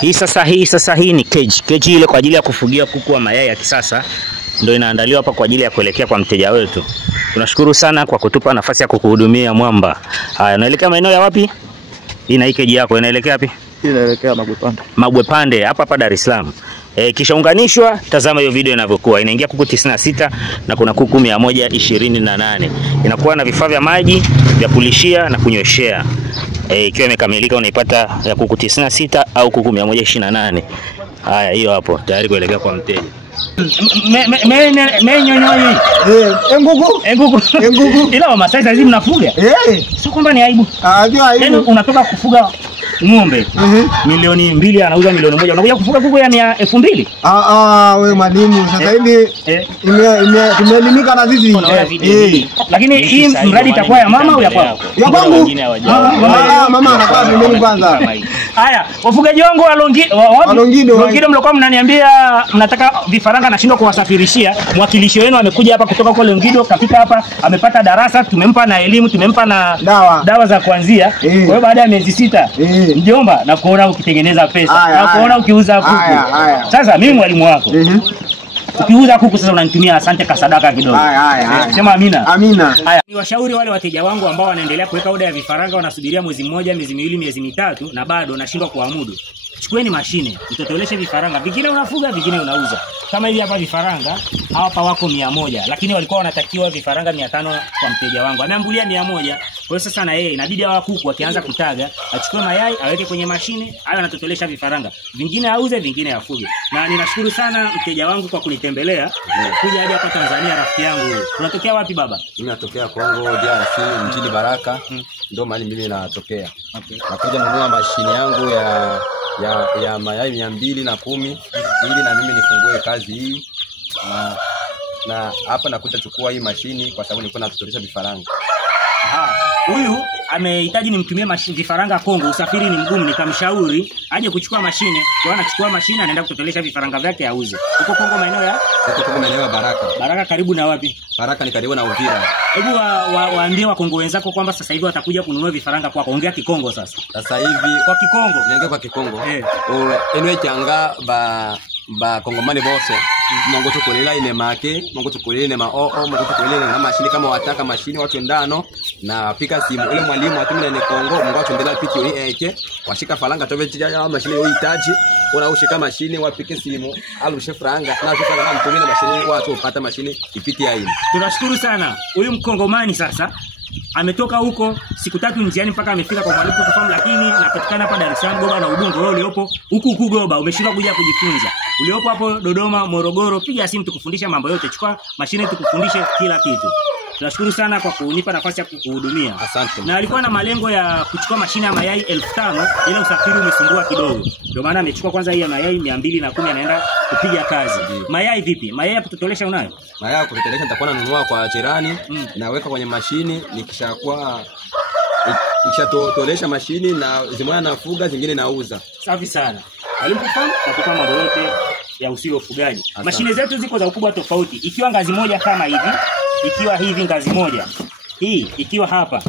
Hii sasa ni cage. Cage ile kwa ajili ya kufugia kuku wa mayai ya kisasa ndio inaandaliwa hapa kwa ajili ya kuelekea kwa mteja wetu. Tunashukuru sana kwa kutupa nafasi ya kukuhudumia Mwamba. Haya, unaelekea maeneo ya wapi? Hii na cage yako inaelekea wapi? Inaelekea Mabwepande. Mabwepande hapa Dar es Salaam. Kisha unganishwa, tazama hiyo video inavyokuwa. Inaingia kuku 96 na kuna kuku 128. Inakuwa na vifaa vya maji, vya kulishia na kunyweshea. Ikiwa imekamilika unaipata ya kuku 96 au kuku 128. Haya, hiyo hapo tayari kuelekea kwa mteja. Nyonyoi. Ngugu. Ila Wamasai sasa hivi mnafuga? Sio kwamba ni aibu. Ndio aibu. Yaani unatoka kufuga ng'ombe milioni 2 anauza milioni 1. Unakuja kufuga kuku yani ya 2000? Wewe mwalimu sasa hivi tumeelimika na sisi. Lakini hii mradi itakuwa ya mama au ya kwako? Ya kwangu. Mama anakaa pembeni kwanza. Haya, wafugaji wangu wa Longido mlikuwa mnaniambia mnataka vifaranga nashindwa kuwasafirishia. Mwakilishi wenu amekuja hapa kutoka kwa Longido, kafika hapa, amepata darasa, tumempa na elimu, tumempa na dawa za kuanzia. Kwa hiyo baada ya miezi 6 mjomba na kuona ukitengeneza pesa, na kuona ukiuza kuku. Sasa mimi mwalimu wako. Ukiuza kuku sasa unanitumia asante kasadaka kidogo. Sema amina. Amina. Haya, ni washauri wale wateja wangu ambao wanaendelea kuweka oda ya vifaranga, wanasubiria mwezi mmoja, miezi miwili, miezi mitatu na bado nashindwa kuamudu. Chukueni mashine, mtotoleshe vifaranga. Vingine unafuga, vingine unauza. Kama hivi hapa vifaranga, hapa wako 100, lakini walikuwa wanatakiwa vifaranga 500 kwa mteja wangu. Ameambulia 100. Kwa hiyo sasa na yeye inabidi hawa kuku akianza kutaga, achukue mayai, aweke kwenye mashine, hayo anatotolesha vifaranga. Vingine auze, vingine afuge. Na ninashukuru sana mteja wangu kwa kunitembelea. Kuja hadi hapa Tanzania rafiki yangu. Unatokea wapi baba? Mimi natokea Kongo, DRC, mjini Baraka. Ndio mahali mimi natokea. Nakuja kununua mashine yangu ya mayai 210 ili na mimi nifungue kazi hii. Na hapa nakuja chukua hii mashine kwa sababu nilikuwa natotolesha vifaranga. Huyu amehitaji nimtumie vifaranga Kongo, usafiri ni mgumu, nikamshauri aje kuchukua mashine. Kwa anachukua mashine anaenda kutotolesha vifaranga vyake auze. Huko Kongo maeneo ya? Huko maeneo ya Baraka. Baraka karibu na wapi? Baraka ni karibu na Uvira. Hebu waambie wa Kongo wenzako kwamba sasa hivi watakuja kununua vifaranga kwako. Ongea Kikongo sasa. Sasa hivi kwa Kikongo. Niongea kwa Kikongo. Enwe changa ba Kongomani bose. Mungu tukulela ile make, Mungu tukulela Mungu tukulela na mashine kama wataka mashine watu ndano na pika simu ile mwalimu atumile ne Kongo Mungu atendela piki eke washika faranga tovetia ya mashine yohitaji unaushika mashine wapike simu alushe franga na shika kama mtumile mashine watu upata mashine ipiti ya hii. Tunashukuru sana. Huyu Mkongomani sasa ametoka huko siku 3 njiani mpaka amefika kwa mwalimu kufahamu, lakini napatikana hapa Dar es Salaam Goba na Ubungo. Wewe uliopo huku Goba umeshindwa kuja kujifunza. Uliopo hapo Dodoma, Morogoro, piga simu tukufundisha mambo yote. Chukua mashine tukufundishe kila kitu. Tunashukuru sana kwa kunipa nafasi ya kukuhudumia. Asante. Na alikuwa na malengo ya kuchukua mashine ya mayai 1500, ila usafiri umesumbua kidogo. Ndio maana amechukua kwanza hii ya mayai 210 anaenda kupiga kazi. Mayai vipi? Mayai ya kutotolesha unayo? Mayai ya kutotolesha nitakuwa nanunua kwa jirani, naweka kwenye mashine, nikishatotolesha mashine na zimoja nafuga, zingine nauza. Safi sana. Alipofahamu kutoka mambo yote ya usio ufugaji. Mashine zetu ziko za ukubwa tofauti. Ikiwa ngazi moja kama hivi, ikiwa hivi ngazi moja. Hii ikiwa hapa